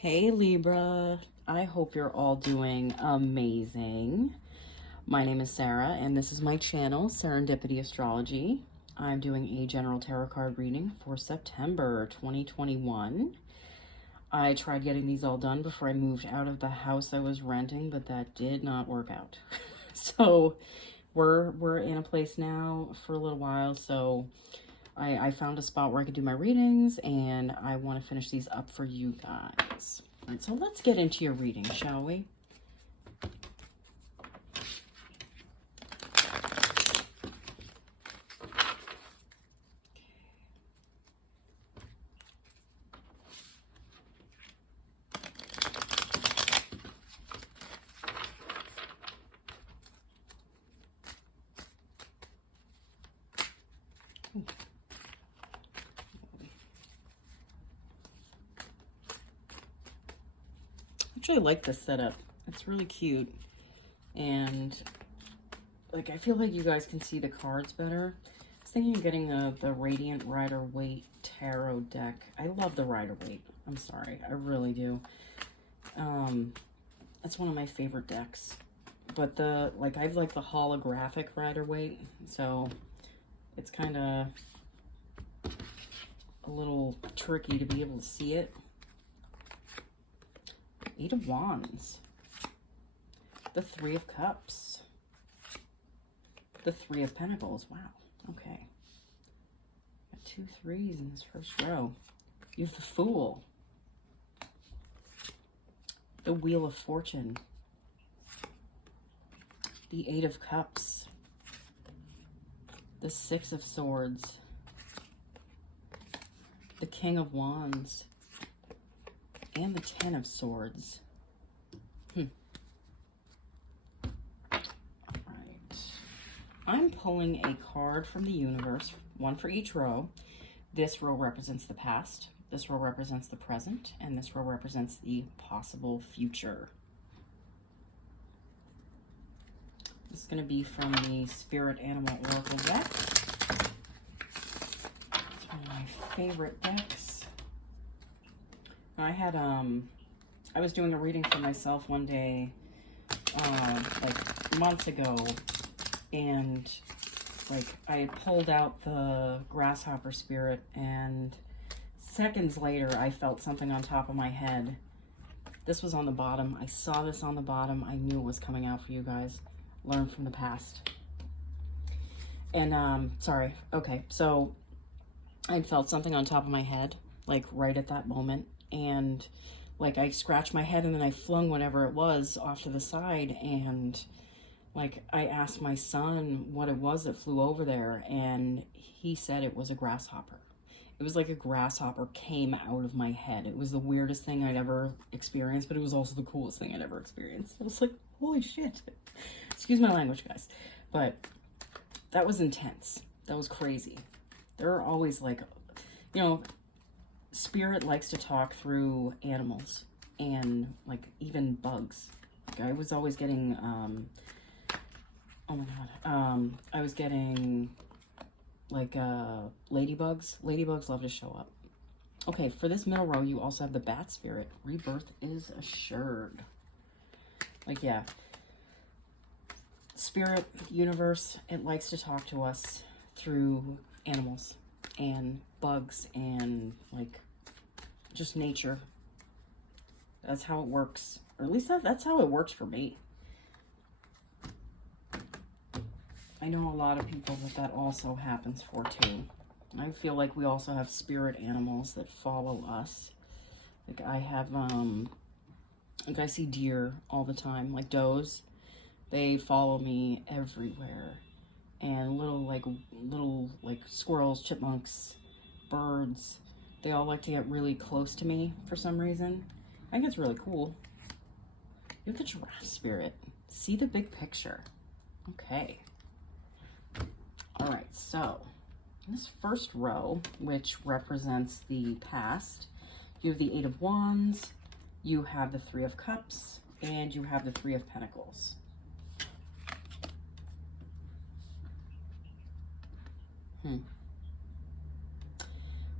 Hey Libra, I hope you're all doing amazing. My name is Sarah and this is my channel, Serendipity Astrology. I'm doing a general tarot card reading for September 2021. I tried getting these all done before I moved out of the house I was renting, but that did not work out. So we're in a place now for a little while, so I found a spot where I could do my readings, and I want to finish these up for you guys. All right, so let's get into your reading, shall we? Actually, I like this setup. It's really cute, and like I feel like you guys can see the cards better. I was thinking of getting the Radiant Rider-Waite Tarot deck. I love the Rider-Waite. I'm sorry, I really do. It's one of my favorite decks. But I have like the holographic Rider-Waite, so it's kind of a little tricky to be able to see it. Eight of Wands, the Three of Cups, the Three of Pentacles. Wow, okay. Got 2 3s in this first row. You have the Fool, the Wheel of Fortune, the Eight of Cups, the Six of Swords, the King of Wands, and the Ten of Swords. All right. I'm pulling a card from the universe, one for each row. This row represents the past, this row represents the present, and this row represents the possible future. This is going to be from the Spirit Animal Oracle deck. It's one of my favorite decks. I was doing a reading for myself one day, like months ago, and like I pulled out the grasshopper spirit, and seconds later I felt something on top of my head. This was on the bottom. I saw this on the bottom. I knew it was coming out for you guys. Learn from the past. And sorry. Okay, so I felt something on top of my head, like right at that moment. And like I scratched my head and then I flung whatever it was off to the side, and like I asked my son what it was that flew over there, and he said it was a grasshopper. It was like a grasshopper came out of my head. It was the weirdest thing I'd ever experienced, but it was also the coolest thing I'd ever experienced. I was like, holy shit. Excuse my language, guys. But that was intense. That was crazy. There are always like, you know, Spirit likes to talk through animals and like even bugs. Like I was always getting, oh my god, I was getting like ladybugs. Ladybugs love to show up. Okay, for this middle row, you also have the Bat Spirit. Rebirth is assured. Like, yeah. Spirit, universe, it likes to talk to us through animals and bugs and like just nature. That's how it works, or at least that's how it works for me. I know a lot of people that also happens for too. I feel like we also have spirit animals that follow us. Like I have like I see deer all the time, like does. They follow me everywhere. And little squirrels, chipmunks, birds, they all like to get really close to me for some reason. I think it's really cool. You have the Giraffe Spirit. See the big picture. Okay. All right, so in this first row, which represents the past, you have the Eight of Wands, you have the Three of Cups, and you have the Three of Pentacles.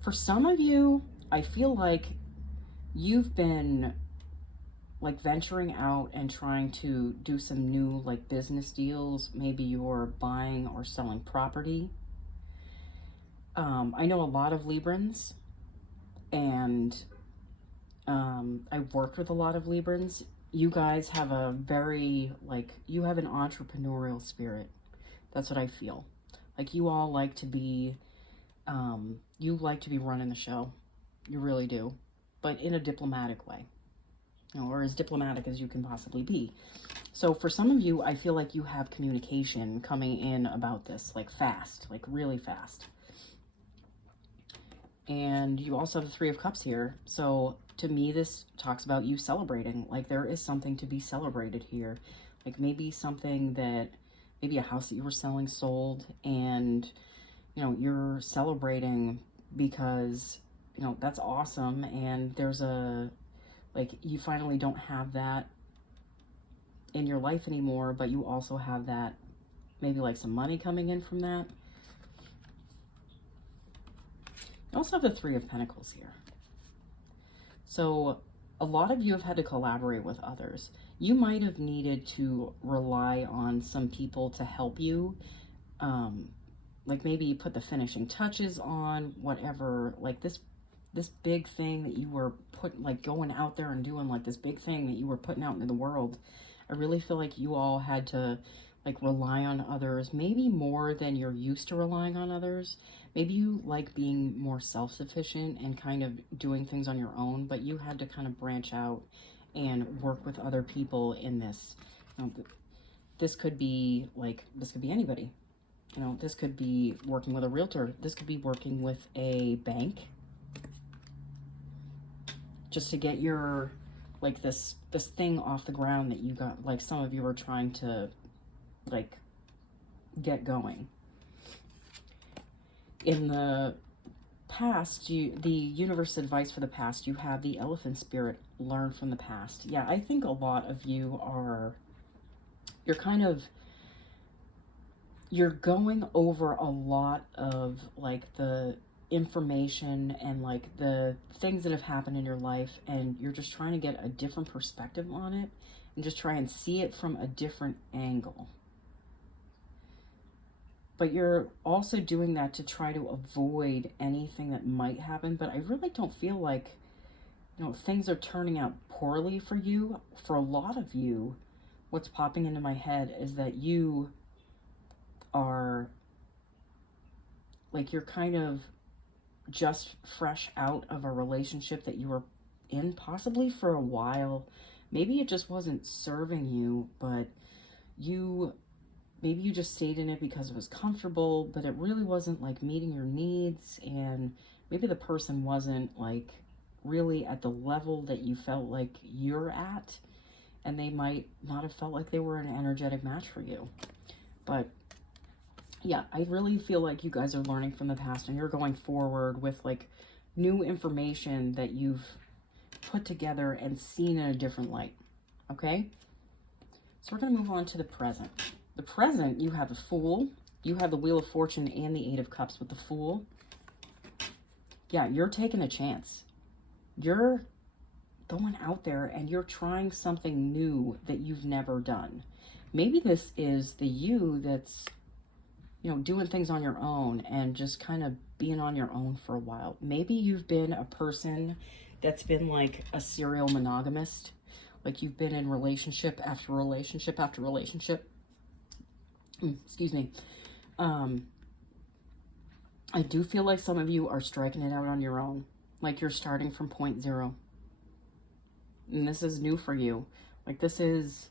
For some of you, I feel like you've been like venturing out and trying to do some new like business deals. Maybe you're buying or selling property. I know a lot of Librans, and I've worked with a lot of Librans. You guys have a very, like, you have an entrepreneurial spirit. That's what I feel. Like, you all like to be, you like to be running the show. You really do. But in a diplomatic way. You know, or as diplomatic as you can possibly be. So for some of you, I feel like you have communication coming in about this, like fast, like really fast. And you also have the Three of Cups here. So to me, this talks about you celebrating. Like, there is something to be celebrated here. Like, maybe something that, maybe a house that you were selling sold, and, you know, you're celebrating because, you know, that's awesome. And there's a, like, you finally don't have that in your life anymore, but you also have that, maybe like some money coming in from that. You also have the Three of Pentacles here. So a lot of you have had to collaborate with others. You might have needed to rely on some people to help you. Like maybe put the finishing touches on whatever, like this big thing that you were putting, like going out there and doing, like this big thing that you were putting out into the world. I really feel like you all had to like rely on others, maybe more than you're used to relying on others. Maybe you like being more self-sufficient and kind of doing things on your own, but you had to kind of branch out and work with other people in this. You know, this could be like, this could be anybody. You know, this could be working with a realtor. This could be working with a bank. Just to get your, like this thing off the ground that you got, like some of you are trying to like get going. In the past, the universe advice for the past, you have the elephant spirit, learn from the past. Yeah, I think a lot of you are, you're going over a lot of like the information and like the things that have happened in your life, and you're just trying to get a different perspective on it and just try and see it from a different angle. But you're also doing that to try to avoid anything that might happen. But I really don't feel like, you know, things are turning out poorly for you. For a lot of you, what's popping into my head is that you are, like, you're kind of just fresh out of a relationship that you were in possibly for a while. Maybe it just wasn't serving you, but maybe you just stayed in it because it was comfortable, but it really wasn't like meeting your needs, and maybe the person wasn't like really at the level that you felt like you're at, and they might not have felt like they were an energetic match for you. But yeah, I really feel like you guys are learning from the past, and you're going forward with like new information that you've put together and seen in a different light. Okay? So we're going to move on to the present. The present, you have the Fool, you have the Wheel of Fortune and the Eight of Cups with the Fool. Yeah, you're taking a chance. You're going out there and you're trying something new that you've never done. Maybe this is the you that's, you know, doing things on your own and just kind of being on your own for a while. Maybe you've been a person that's been like a serial monogamist. Like you've been in relationship after relationship after relationship. Excuse me. I do feel like some of you are striking it out on your own. Like you're starting from point zero. And this is new for you. Like this is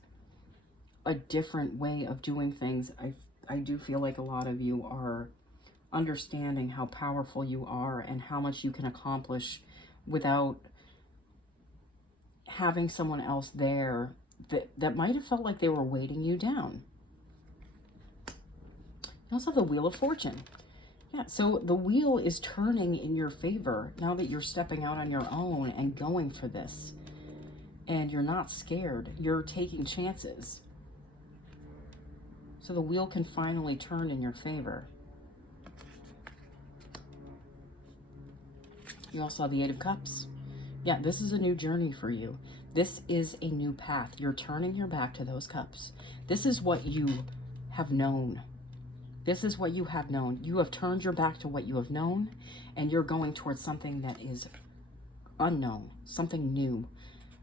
a different way of doing things. I do feel like a lot of you are understanding how powerful you are and how much you can accomplish without having someone else there that might have felt like they were weighting you down. You also have the Wheel of Fortune. Yeah, so the wheel is turning in your favor now that you're stepping out on your own and going for this. And you're not scared. You're taking chances. So the wheel can finally turn in your favor. You also have the Eight of Cups. Yeah, this is a new journey for you. This is a new path. You're turning your back to those cups. This is what you have known. This is what you have known. You have turned your back to what you have known, and you're going towards something that is unknown, something new,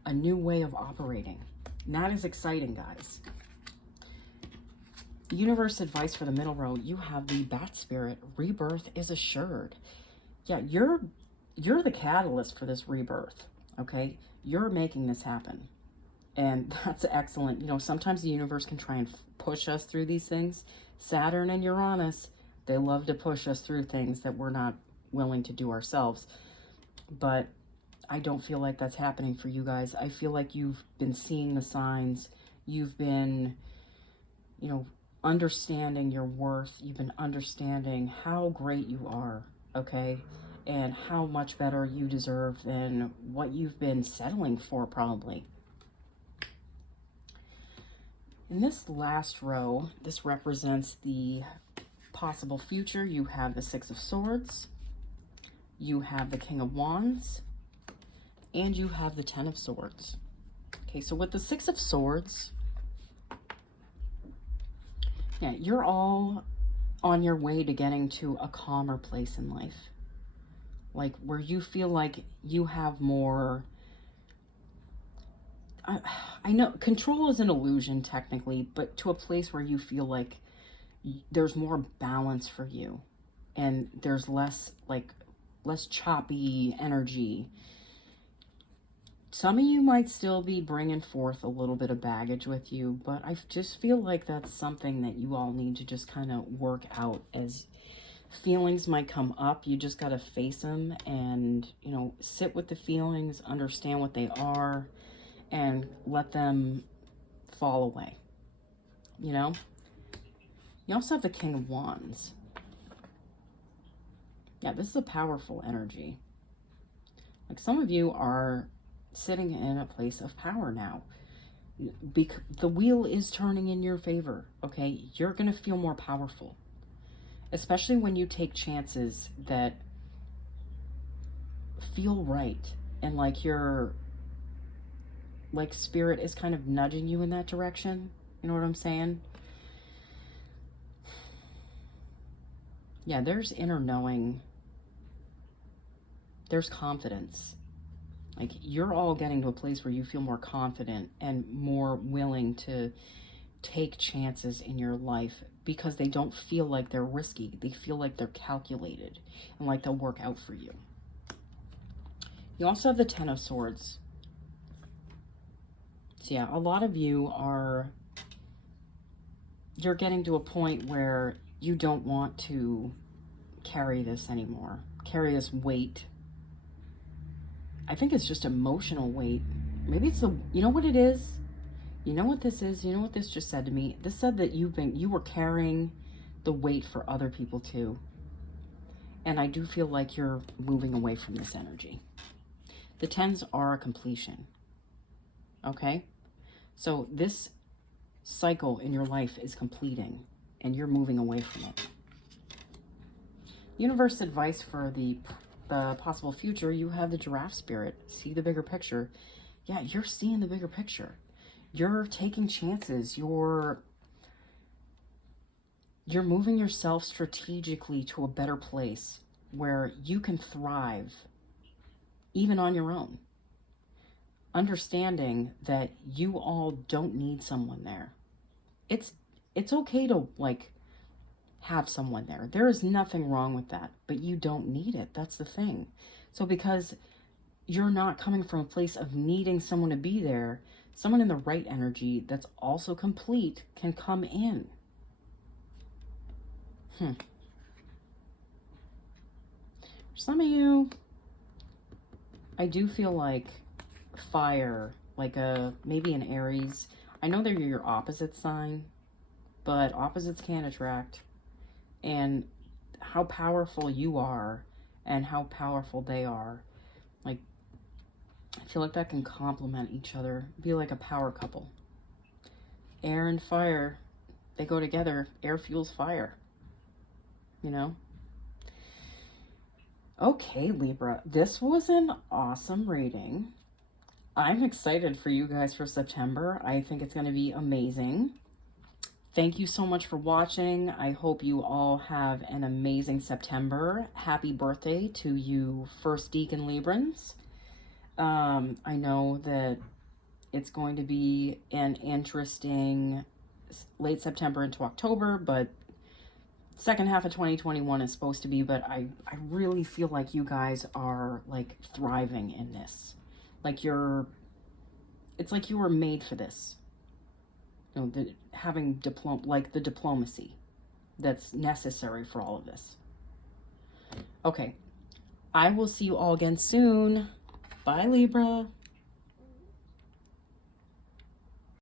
a new way of operating. And that is exciting, guys. Universe advice for the middle row, you have the Bat Spirit. Rebirth is assured. Yeah, you're the catalyst for this rebirth, okay? You're making this happen. And that's excellent. You know, sometimes the universe can try and push us through these things. Saturn and Uranus, they love to push us through things that we're not willing to do ourselves. But I don't feel like that's happening for you guys. I feel like you've been seeing the signs. You've been, you know, understanding your worth. You've been understanding how great you are, okay? And how much better you deserve than what you've been settling for, probably. In this last row, this represents the possible future. You have the Six of Swords, you have the King of Wands, and you have the Ten of Swords. Okay, so with the Six of Swords, yeah, you're all on your way to getting to a calmer place in life. Like where you feel like you have more... I know control is an illusion technically, but to a place where you feel like there's more balance for you and there's less choppy energy. Some of you might still be bringing forth a little bit of baggage with you, but I just feel like that's something that you all need to just kind of work out. As feelings might come up, you just got to face them and, you know, sit with the feelings, understand what they are, and let them fall away, you know? You also have the King of Wands. Yeah, this is a powerful energy. Like some of you are sitting in a place of power now. The wheel is turning in your favor, okay? You're going to feel more powerful, especially when you take chances that feel right and like you're... like spirit is kind of nudging you in that direction. You know what I'm saying? Yeah, there's inner knowing. There's confidence. Like you're all getting to a place where you feel more confident and more willing to take chances in your life because they don't feel like they're risky. They feel like they're calculated and like they'll work out for you. You also have the Ten of Swords. So yeah, a lot of you you're getting to a point where you don't want to carry this anymore, carry this weight. I think it's just emotional weight. Maybe it's you know what it is? You know what this is? You know what this just said to me? This said that you were carrying the weight for other people too. And I do feel like you're moving away from this energy. The tens are a completion. Okay? So this cycle in your life is completing and you're moving away from it. Universe advice for the possible future, you have the Giraffe Spirit. See the bigger picture. Yeah, you're seeing the bigger picture. You're taking chances. You're moving yourself strategically to a better place where you can thrive even on your own. Understanding that you all don't need someone there. It's okay to like have someone there. There is nothing wrong with that, but you don't need it. That's the thing. So because you're not coming from a place of needing someone to be there, someone in the right energy that's also complete can come in. For some of you, I do feel like fire, like maybe an Aries. I know they're your opposite sign, but opposites can attract. And how powerful you are and how powerful they are, like I feel like that can complement each other, be like a power couple. Air and fire, they go together. Air fuels fire, you know? Okay, Libra, this was an awesome reading. I'm excited for you guys for September. I think it's going to be amazing. Thank you so much for watching. I hope you all have an amazing September. Happy birthday to you first decan Librans. I know that it's going to be an interesting late September into October, but second half of 2021 is supposed to be, but I really feel like you guys are like thriving in this. Like it's like you were made for this. You know, having the diplomacy that's necessary for all of this. Okay, I will see you all again soon. Bye, Libra.